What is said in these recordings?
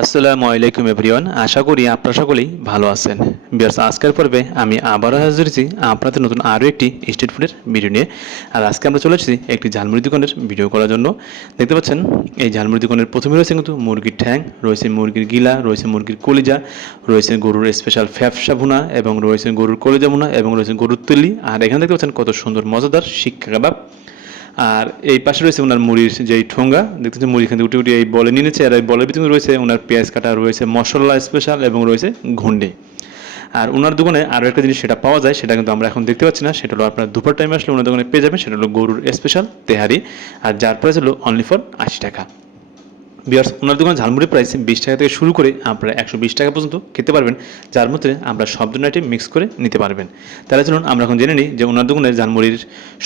আসসালামু আলাইকুম এভরিওয়ান, আশা করি আপনারা সকলেই ভালো আছেন। বিয়ার্স, আজকের পর্বে আমি আবারও হাজির হয়েছি আপনাদের নতুন আরও একটি স্ট্রিট ফুডের ভিডিও নিয়ে। আর আজকে আমরা চলে এসেছি একটি ঝালমুড়ি দোকানের ভিডিও করার জন্য। দেখতে পাচ্ছেন, এই ঝালমুড়ি দোকানের প্রথমে রয়েছে কিন্তু মুরগির ঠ্যাং, রয়েছে মুরগির গিলা, রয়েছে মুরগির কলিজা, রয়েছে গরুর স্পেশাল ফ্যাপসা ভুনা এবং রয়েছে গরুর কলিজা ভুনা এবং রয়েছে গরুর তুলি আর এখানে দেখতে পাচ্ছেন কত সুন্দর, মজাদার শিক্ষা কাবাব। আর এই পাশে রয়েছে ওনার মুড়ির যেই ঠোঙ্গা দেখতেছেন মুড়ি এখান উঠে উঠে এই বলে নিয়ে নিচ্ছে। আর এই বলের ভিতরে রয়েছে ওনার পেঁয়াজ কাটা, রয়েছে মশলা স্পেশাল এবং রয়েছে ঘুন্ডি আর ওনার দোকানে আরও একটা জিনিস সেটা পাওয়া যায়, সেটা কিন্তু আমরা এখন দেখতে পাচ্ছি না, সেটা হলো আপনার দুপুর টাইমে আসলে ওনার দোকানে পেয়ে যাবেন, সেটা হলো গরুর স্পেশাল তেহারি। আর যার প্রাইস হলো অনলি ফর আশি টাকা। বিয়ার্স, ওনার দোকানে ঝালমুড়ির প্রাইস বিশ টাকা থেকে শুরু করে আপনারা একশো বিশ টাকা পর্যন্ত খেতে পারবেন। যার মধ্যে আমরা সব ধরনের আইটেম মিক্স করে নিতে পারবেন। তাহলে চলুন, আমরা এখন জেনে নিই যে ওনার দোকানে ঝালমুড়ির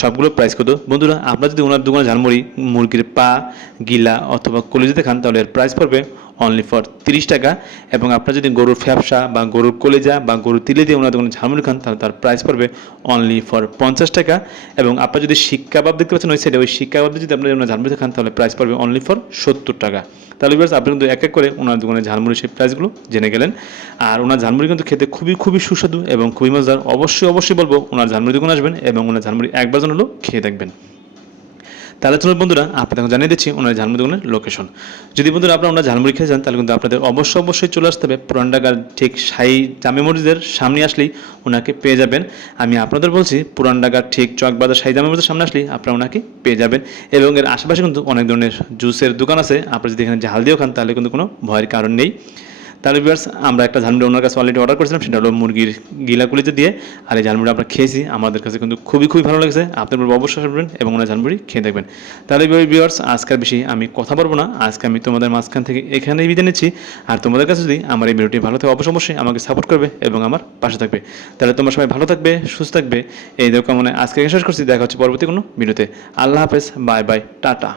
সবগুলো প্রাইস কত। বন্ধুরা, আপনারা যদি ওনার দোকানে ঝালমুড়ি, মুরগির পা, গিলা অথবা কলিজিতে খান, তাহলে এর প্রাইস পড়বে অনলি ফর তিরিশ টাকা, এবং আপনার যদি গরুর ফ্যাপসা বা গরুর কলেজা বা গরুর তিলে দিয়ে ওনার দোকানে ঝালমুড়ি খান, তাহলে তার প্রাইস পড়বে অনলি ফর পঞ্চাশ টাকা। এবং আপনার যদি শিক দেখতে পাচ্ছেন, ওই সাইডে ওই শিক যদি আপনার ওনার ঝালমুড়ি খান, তাহলে প্রাইস পড়বে অনলি ফর সত্তর টাকা। তাহলে বিকজ আপনি কিন্তু এক এক করে ওনার দোকানে ঝালমুড়ি সেই প্রাইসগুলো জেনে গেলেন। আর ওনার ঝালমুড়ি কিন্তু খেতে খুবই খুবই সুস্বাদু এবং খুবই মজাদার অবশ্যই অবশ্যই বলব, ওনার ঝালমুড়ি দোকানে আসবেন এবং ওনার ঝালমুড়ি একবার যেন হলো খেয়ে দেখবেন। তাহলে চলুন বন্ধুরা, আপনাদের জানিয়ে দিচ্ছি ওনার ঝালমুড়ি দোকানের লোকেশন যদি বন্ধুরা আপনারা ওনার ঝালমুড়ি খেয়ে যান, তাহলে কিন্তু আপনাদের অবশ্যই অবশ্যই চলে আসতে হবে। পুরান ঢাকার ঠিক সাই জামে মসজিদের সামনে আসলেই ওনাকে পেয়ে যাবেন। আমি আপনাদের বলছি পুরান ঢাকার ঠিক চকবাজার সাই জামে মসজিদের সামনে আসলেই আপনারা ওনাকে পেয়ে যাবেন। এবং এর আশেপাশে কিন্তু অনেক ধরনের জুসের দোকান আছে। আপনারা যদি এখানে ঝাল দিয়েও খান, তাহলে কিন্তু কোনো ভয়ের কারণ নেই। তাহলে ভিউয়ার্স আমরা একটা ঝালমুড়ি ওনার কাছে অলরেডি অর্ডার করেছিলাম, সেটা হলো মুরগির গিলাকুলিতে দিয়ে, আর এই ঝালমুড়ি আমরা খেয়েছি, আমাদের কাছে কিন্তু খুবই খুবই ভালো লেগেছে আপনার অবশ্যই আসবেন এবং ওনার ঝালমুড়ি খেয়ে দেখবেন। তাহলে ভিউয়ার্স আজকের বেশি আমি কথা বলব না, আজকে আমি তোমাদের মাঝখান থেকে এখানেই বিদায় নিচ্ছি, আর তোমাদের কাছে যদি আমার এই ভিডিওটি ভালো থাকে, অবশ্যই অবশ্যই আমাকে সাপোর্ট করবে এবং আমার পাশে থাকবে। তাহলে তোমরা সবাই ভালো থাকবে, সুস্থ থাকবে, এই দেখো মানে আজকে শেষ করছি, দেখা হচ্ছে পরবর্তী কোনো ভিডিওতে। আল্লাহ হাফেজ বাই বাই টাটা।